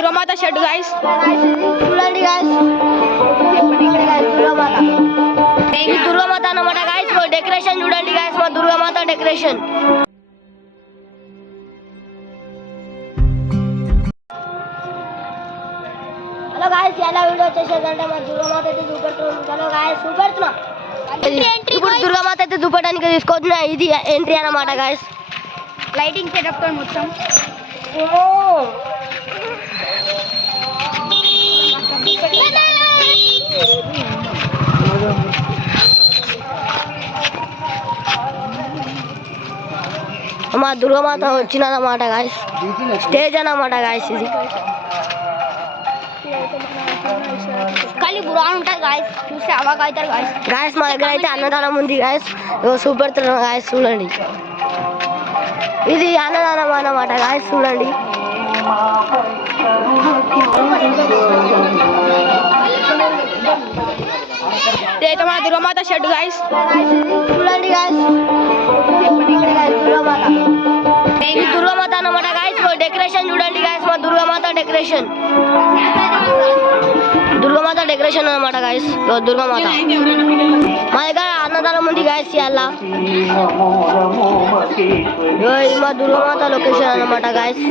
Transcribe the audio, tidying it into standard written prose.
Durga Mata shed guys. చూడండి guys, Durga Mata. ఈ దుర్గమాత అన్నమాట గాయస్. డెకరేషన్ చూడండి గాయస్, మా దుర్గమాత డెకరేషన్. హలో గాయస్, ఎలా వీడియో వచ్చేసేదంటే మా దుర్గమాత అయితే చూపెడుతున్నాం. Hello guys, చూపెడుతున్నాం. ఇప్పుడు దుర్గమాత అయితే చూపడానికి తీసుకోవచ్చున్నా. ఇది ఎంట్రీ అన్నమాట గాయస్. లైటింగ్ సెటప్ తో మొత్తం. మా దుర్గమాత వచ్చినదన్నమాట గాయస్. స్టేజ్ అన్నమాట గాయస్ ఇది. కళ్ళు బురాన్ ఉంటుంది గాయస్, చూస్తే అవాక్ అవుతారు గాయస్. గాయస్ మా దగ్గర అయితే అన్నదానం ఉంది గాయస్. చూపెడుతున్నాం గాయస్, చూడండి. ఇది అన్నదానం అన్నమాట గాయస్, చూడండి. ఇదైతే మన దుర్గమాత షెడ్ గాయస్. చూడండి గాయస్, దుర్గమాత. ఈ దుర్గమాత అన్నమాట గాయస్. డెకరేషన్ చూడండి గాయస్, మా దుర్గమాత డెకరేషన్. దుర్గమాత డెకరేషన్ అన్నమాట గాయస్. దుర్గమాత మా దగ్గర అన్నదానం ఉంది గాయస్. అలా మా దుర్గమాత లొకేషన్ అన్నమాట గాయస్.